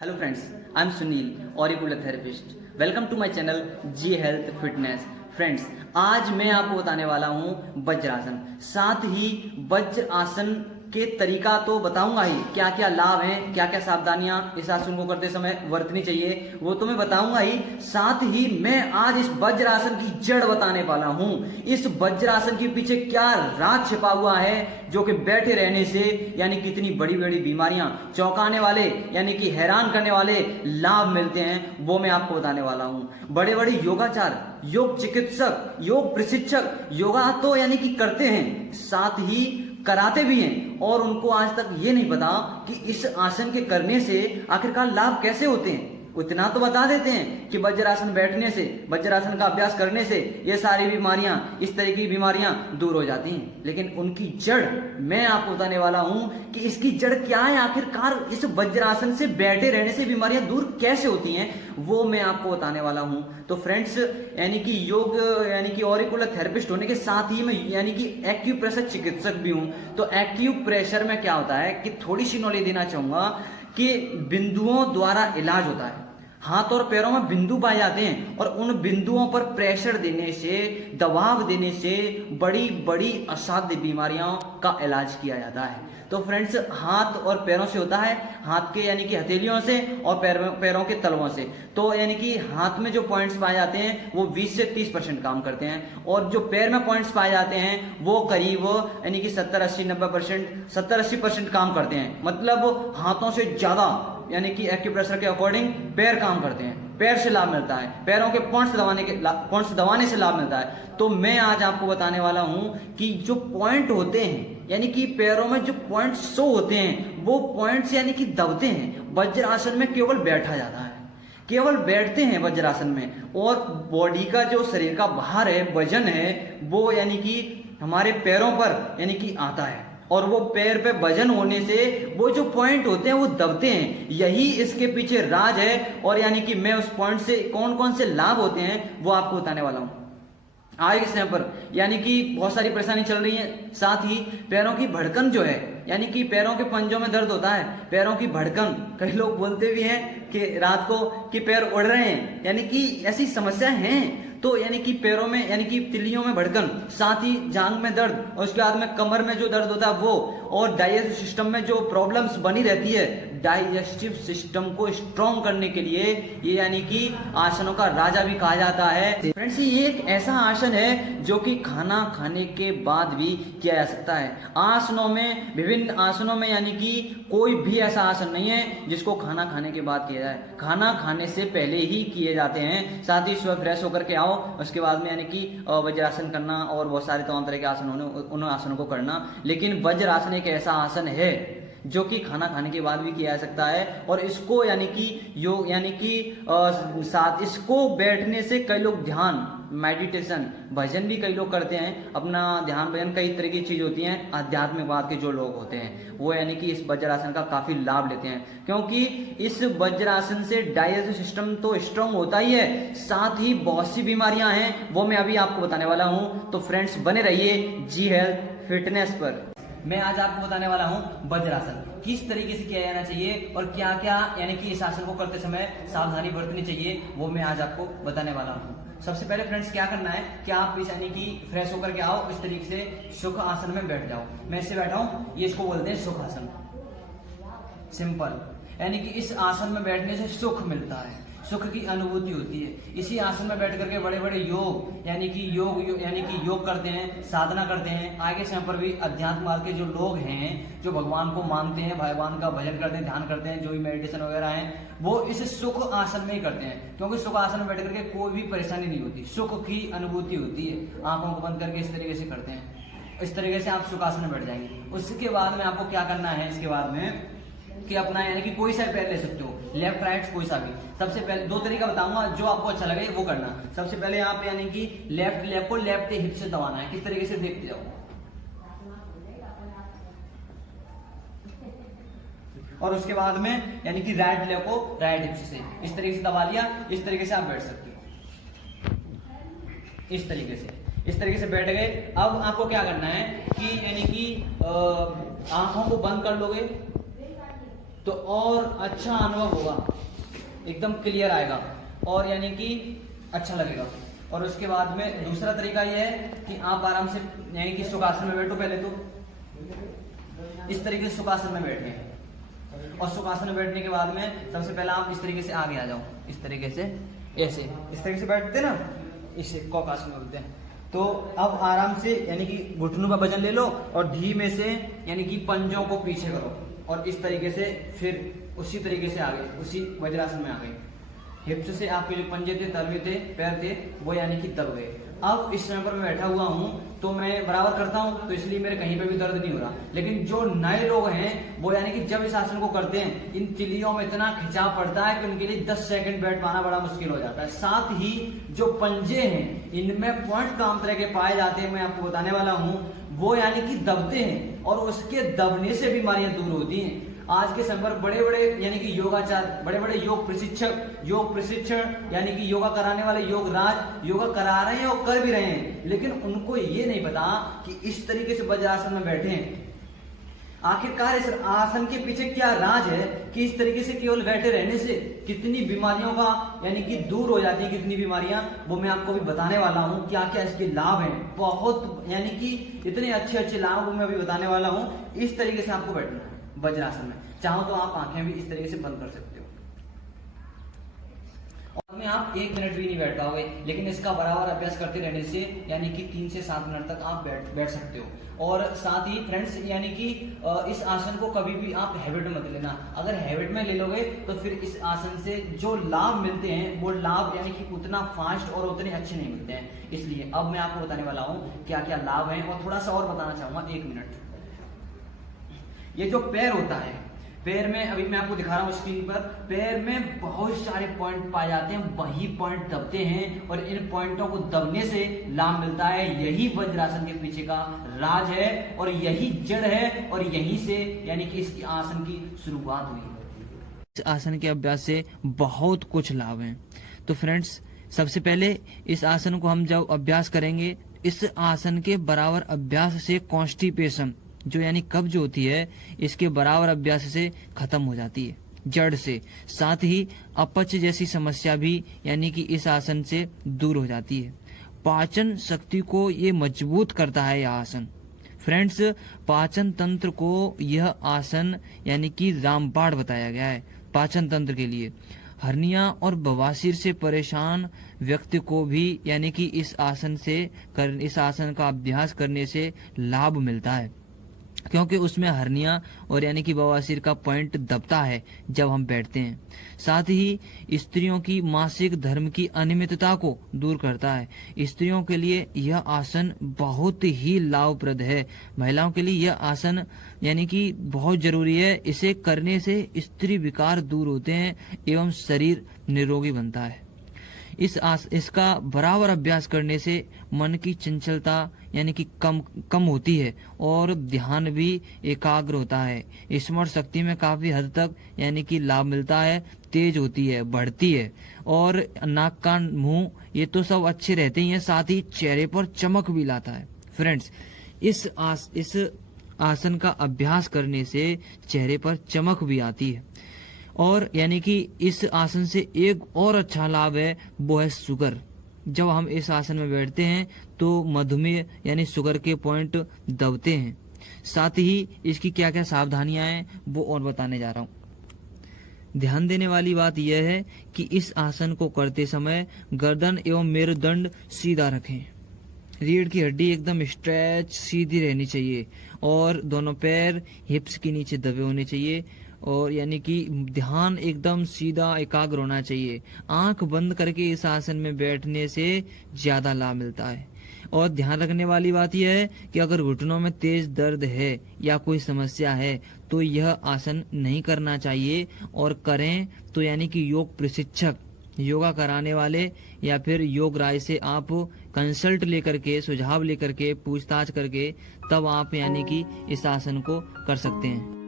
Hello friends, I am Sunil, auricular therapist. Welcome to my channel G health fitness. Friends, आज मैं आपको बताने वाला हूं वज्रासन। साथ ही वज्र आसन के तरीका तो बताऊंगा ही, क्या क्या लाभ हैं, क्या क्या सावधानियां इस आसन को करते समय बरतनी चाहिए वो तो मैं बताऊंगा ही। साथ ही मैं आज इस वज्रासन की जड़ बताने वाला हूं। इस वज्रासन के पीछे क्या राज छिपा हुआ है जो कि बैठे रहने से यानी कितनी बड़ी बड़ी बीमारियां, चौंकाने वाले यानी कि हैरान करने वाले लाभ मिलते हैं, वो मैं आपको बताने वाला हूं। बड़े बड़े योगाचार, योग चिकित्सक, योग प्रशिक्षक योगा तो यानी कि करते हैं, साथ ही कराते भी हैं, और उनको आज तक ये नहीं पता कि इस आसन के करने से आखिरकार लाभ कैसे होते हैं। उतना तो बता देते हैं कि वज्रासन बैठने से, वज्रासन का अभ्यास करने से ये सारी बीमारियां, इस तरह की बीमारियां दूर हो जाती हैं, लेकिन उनकी जड़ मैं आपको बताने वाला हूं कि इसकी जड़ क्या है, आखिरकार इस वज्रासन से बैठे रहने से बीमारियां दूर कैसे होती हैं, वो मैं आपको बताने वाला हूं। तो फ्रेंड्स, यानी कि योग यानी कि ऑरिकुलर थेरेपिस्ट होने के साथ ही मैं यानी कि एक्यूप्रेशर चिकित्सक भी हूं। तो एक्यूप्रेशर में क्या होता है कि थोड़ी सी नॉलेज देना चाहूंगा कि बिंदुओं द्वारा इलाज होता है। हाथ और पैरों में बिंदु पाए जाते हैं और उन बिंदुओं पर प्रेशर देने से, दबाव देने से बड़ी बड़ी असाध्य बीमारियों का इलाज किया जाता है। तो फ्रेंड्स, हाथ और पैरों से होता है, हाथ के यानी कि हथेलियों से और पैरों के तलवों से। तो यानी कि हाथ में जो पॉइंट्स पाए जाते हैं वो 20 से 30% काम करते हैं, और जो पैर में पॉइंट्स पाए जाते हैं वो करीब यानी कि 70-80-90% काम करते हैं। मतलब हाथों से ज्यादा यानी कि एक्यूप्रेशर के अकॉर्डिंग पैर काम करते हैं, पैर से लाभ मिलता है, पैरों के पॉइंट्स दबाने से लाभ मिलता है। तो मैं आज आपको बताने वाला हूं कि जो पॉइंट होते हैं यानी कि पैरों में जो पॉइंट्स शो होते हैं वो पॉइंट्स यानी कि दबते हैं। वज्रासन में केवल बैठा जाता है, केवल बैठते हैं वज्रासन में, और बॉडी का जो शरीर का भार है, वजन है, वो यानी कि हमारे पैरों पर यानी कि आता है, और वो पैर पे वजन होने से वो जो पॉइंट होते हैं वो दबते हैं। यही इसके पीछे राज है, और यानी कि मैं उस पॉइंट से कौन कौन से लाभ होते हैं वो आपको बताने वाला हूं आज इस समय पर। यानी कि बहुत सारी परेशानी चल रही है। साथ ही पैरों की भड़कन जो है, यानी कि पैरों के पंजों में दर्द होता है, पैरों की भड़कन, कई लोग बोलते भी हैं कि रात को कि पैर उड़ रहे हैं, यानी कि ऐसी समस्या हैं। तो यानी कि पैरों में यानी कि तिल्लियों में भड़कन, साथ ही जांग में दर्द, और उसके बाद में कमर में जो दर्द होता है वो, और डाइजेस्टिव सिस्टम में जो प्रॉब्लम्स बनी रहती है, डाइजेस्टिव सिस्टम को स्ट्रॉन्ग करने के लिए ये यानी कि आसनों का राजा भी कहा जाता है। फ्रेंड्स, ये एक ऐसा आसन है जो कि खाना खाने के बाद भी किया जा सकता है। आसनों में, विभिन्न आसनों में यानी कि कोई भी ऐसा आसन नहीं है जिसको खाना खाने के बाद किया जाए, खाना खाने से पहले ही किए जाते हैं। साथ ही सुबह फ्रेश होकर के आओ, उसके बाद में यानी कि वज्रासन करना और बहुत सारे तमाम तरह के आसन होने, उन आसनों को करना। लेकिन वज्रासन एक ऐसा आसन है जो कि खाना खाने के बाद भी किया जा सकता है, और इसको यानी कि योग यानी कि साथ इसको बैठने से कई लोग ध्यान, मेडिटेशन, भजन भी कई लोग करते हैं। अपना ध्यान भजन कई तरह की चीज होती हैं, आध्यात्मिकवाद के जो लोग होते हैं वो यानी कि इस वज्रासन का काफी लाभ लेते हैं, क्योंकि इस वज्रासन से डाइजेस्टिव सिस्टम तो स्ट्रांग होता ही है, साथ ही बहुत सी बीमारियां हैं वो मैं अभी आपको बताने वाला हूं। तो फ्रेंड्स, बने रहिए जी हेल्थ फिटनेस पर। मैं आज आपको बताने वाला हूं वज्रासन किस तरीके से किया जाना चाहिए और क्या क्या यानी कि इस आसन को करते समय सावधानी बरतनी चाहिए, वो मैं आज आपको बताने वाला हूं। सबसे पहले फ्रेंड्स, क्या करना है कि आप इस यानी कि फ्रेश होकर के आओ, इस तरीके से सुख आसन में बैठ जाओ। मैं इससे बैठा हूं, ये इसको बोलते हैं सुख आसन, सिंपल। यानी कि इस आसन में बैठने से सुख मिलता है, सुख की अनुभूति होती है। इसी आसन में बैठ करके बड़े बड़े योग यानी कि योग करते हैं, साधना करते हैं। आगे समय पर भी अध्यात्म मार्ग के जो लोग हैं, जो भगवान को मानते हैं, भगवान का भजन करते हैं, ध्यान करते हैं, जो भी मेडिटेशन वगैरह है, वो इस सुख आसन में ही करते हैं, क्योंकि सुख आसन में बैठ करके कोई भी परेशानी नहीं होती, सुख की अनुभूति होती है। आंखों को बंद करके इस तरीके से करते हैं, इस तरीके से आप सुख आसन में बैठ जाएंगे। उसके बाद में आपको क्या करना है, इसके बाद में कि अपना यानी कि कोई सा पैर ले सकते हो, लेफ्ट राइट कोई सा भी। सबसे पहले दो तरीका बताऊंगा, जो आपको अच्छा लगे वो करना। सबसे पहले आप यानी कि लेफ्ट लेग को लेफ्ट हिप से दबाना है, किस तरीके से देखते जाओ, और उसके बाद में यानी कि राइट लेग को राइट हिप से इस तरीके से दबा लिया। इस तरीके से आप बैठ सकते हो, इस तरीके से बैठ गए। अब आपको क्या करना है कि यानी कि आंखों को बंद कर लोगे, तो और अच्छा अनुभव होगा, एकदम क्लियर आएगा और यानी कि अच्छा लगेगा। और उसके बाद में दूसरा तरीका यह है कि आप आराम से यानी कि सुखासन में बैठो। पहले तो इस तरीके से सुखासन में बैठे और सुखासन में बैठने के बाद में सबसे पहले आप इस तरीके से आगे आ जाओ, इस तरीके से ऐसे इस तरीके से बैठते ना, इसे कौकासन बोलते हैं। तो अब आराम से यानी कि घुटनों पर वजन ले लो और धीमे से यानी कि पंजों को पीछे करो और इस तरीके से फिर उसी तरीके से आ गए, उसी वज्रासन में आ गए। हिप्स से आपके जो पंजे थे, तलवे थे, पैर थे, वो यानी कि दब गए। अब इस समय पर मैं बैठा हुआ हूं तो मैं बराबर करता हूं, तो इसलिए मेरे कहीं पे भी दर्द नहीं हो रहा। लेकिन जो नए लोग हैं वो यानी कि जब इस आसन को करते हैं, इन तिलियों में इतना खिंचाव पड़ता है कि उनके लिए 10 सेकंड बैठ पाना बड़ा मुश्किल हो जाता है। साथ ही जो पंजे हैं इनमें पॉइंट काम तरह के पाए जाते हैं, मैं आपको बताने वाला हूं, वो यानी कि दबते हैं और उसके दबने से बीमारियां दूर होती हैं। आज के समय पर बड़े बड़े यानी कि योगाचार्य, बड़े बड़े योग प्रशिक्षक, योग प्रशिक्षण यानी कि योगा कराने वाले योग राज योगा करा रहे हैं और कर भी रहे हैं, लेकिन उनको ये नहीं पता कि इस तरीके से वज्रासन में बैठे हैं। आखिरकार इस आसन के पीछे क्या राज है कि इस तरीके से केवल बैठे रहने से कितनी बीमारियों का यानी कि दूर हो जाती है, कितनी बीमारियां, वो मैं आपको भी बताने वाला हूं। क्या क्या इसके लाभ हैं, बहुत यानी कि इतने अच्छे अच्छे लाभ वो मैं अभी बताने वाला हूं। इस तरीके से आपको बैठना है वज्रासन में। चाहो तो आप आंखें भी इस तरीके से बंद कर सकते हो और में आप 1 मिनट भी नहीं बैठ पाओगे, लेकिन इसका बराबर अभ्यास करते रहने से यानी कि 3 से 7 मिनट तक आप बैठ सकते हो। और साथ ही फ्रेंड्स यानी कि इस आसन को कभी भी आप हैबिट में मत लेना। अगर हैबिट में ले लोगे तो फिर इस आसन से जो लाभ मिलते हैं वो लाभ यानी कि उतना फास्ट और उतने अच्छे नहीं मिलते हैं। इसलिए अब मैं आपको बताने वाला हूँ क्या क्या लाभ है और थोड़ा सा और बताना चाहूंगा। 1 मिनट। ये जो पैर होता है, पैर में अभी मैं आपको दिखा रहा हूं स्क्रीन पर, पैर में बहुत सारे पॉइंट पाए जाते हैं, वही पॉइंट दबते हैं और इन पॉइंटों को दबने से लाभ मिलता है। यही वज्रासन के पीछे का राज है और यही जड़ है और यहीं से यानी कि इसकी आसन की शुरुआत हुई है। इस आसन के अभ्यास से बहुत कुछ लाभ हैं। तो फ्रेंड्स सबसे पहले इस आसन को हम जब अभ्यास करेंगे, इस आसन के बराबर अभ्यास से कॉन्स्टिपेशन जो यानी कब्ज होती है, इसके बराबर अभ्यास से खत्म हो जाती है जड़ से। साथ ही अपच जैसी समस्या भी यानी कि इस आसन से दूर हो जाती है। पाचन शक्ति को ये मजबूत करता है यह आसन। फ्रेंड्स पाचन तंत्र को यह आसन यानी कि रामबाण बताया गया है पाचन तंत्र के लिए। हर्निया और बवासीर से परेशान व्यक्ति को भी यानी कि इस आसन का अभ्यास करने से लाभ मिलता है, क्योंकि उसमें हर्निया और यानी कि बवासीर का पॉइंट दबता है जब हम बैठते हैं। साथ ही स्त्रियों की मासिक धर्म की अनियमितता को दूर करता है। स्त्रियों के लिए यह आसन बहुत ही लाभप्रद है। महिलाओं के लिए यह आसन यानी कि बहुत जरूरी है। इसे करने से स्त्री विकार दूर होते हैं एवं शरीर निरोगी बनता है। इसका बराबर अभ्यास करने से मन की चंचलता यानी कि कम होती है और ध्यान भी एकाग्र होता है। स्मरण शक्ति में काफी हद तक यानी कि लाभ मिलता है, तेज होती है, बढ़ती है और नाक कान मुंह ये तो सब अच्छे रहते ही हैं, साथ ही चेहरे पर चमक भी लाता है। फ्रेंड्स इस आसन का अभ्यास करने से चेहरे पर चमक भी आती है। और यानी कि इस आसन से एक और अच्छा लाभ है, वो है शुगर। जब हम इस आसन में बैठते हैं तो मधुमेह यानी शुगर के पॉइंट दबते हैं। साथ ही इसकी क्या क्या सावधानियां हैं वो और बताने जा रहा हूं। ध्यान देने वाली बात यह है कि इस आसन को करते समय गर्दन एवं मेरुदंड सीधा रखें। रीढ़ की हड्डी एकदम स्ट्रेच सीधी रहनी चाहिए और दोनों पैर हिप्स के नीचे दबे होने चाहिए और यानी कि ध्यान एकदम सीधा एकाग्र होना चाहिए। आंख बंद करके इस आसन में बैठने से ज्यादा लाभ मिलता है। और ध्यान रखने वाली बात यह है कि अगर घुटनों में तेज दर्द है या कोई समस्या है तो यह आसन नहीं करना चाहिए, और करें तो यानी कि योग प्रशिक्षक, योगा कराने वाले या फिर योग राय से आप कंसल्ट लेकर के, सुझाव लेकर के, पूछताछ करके तब आप यानी कि इस आसन को कर सकते हैं।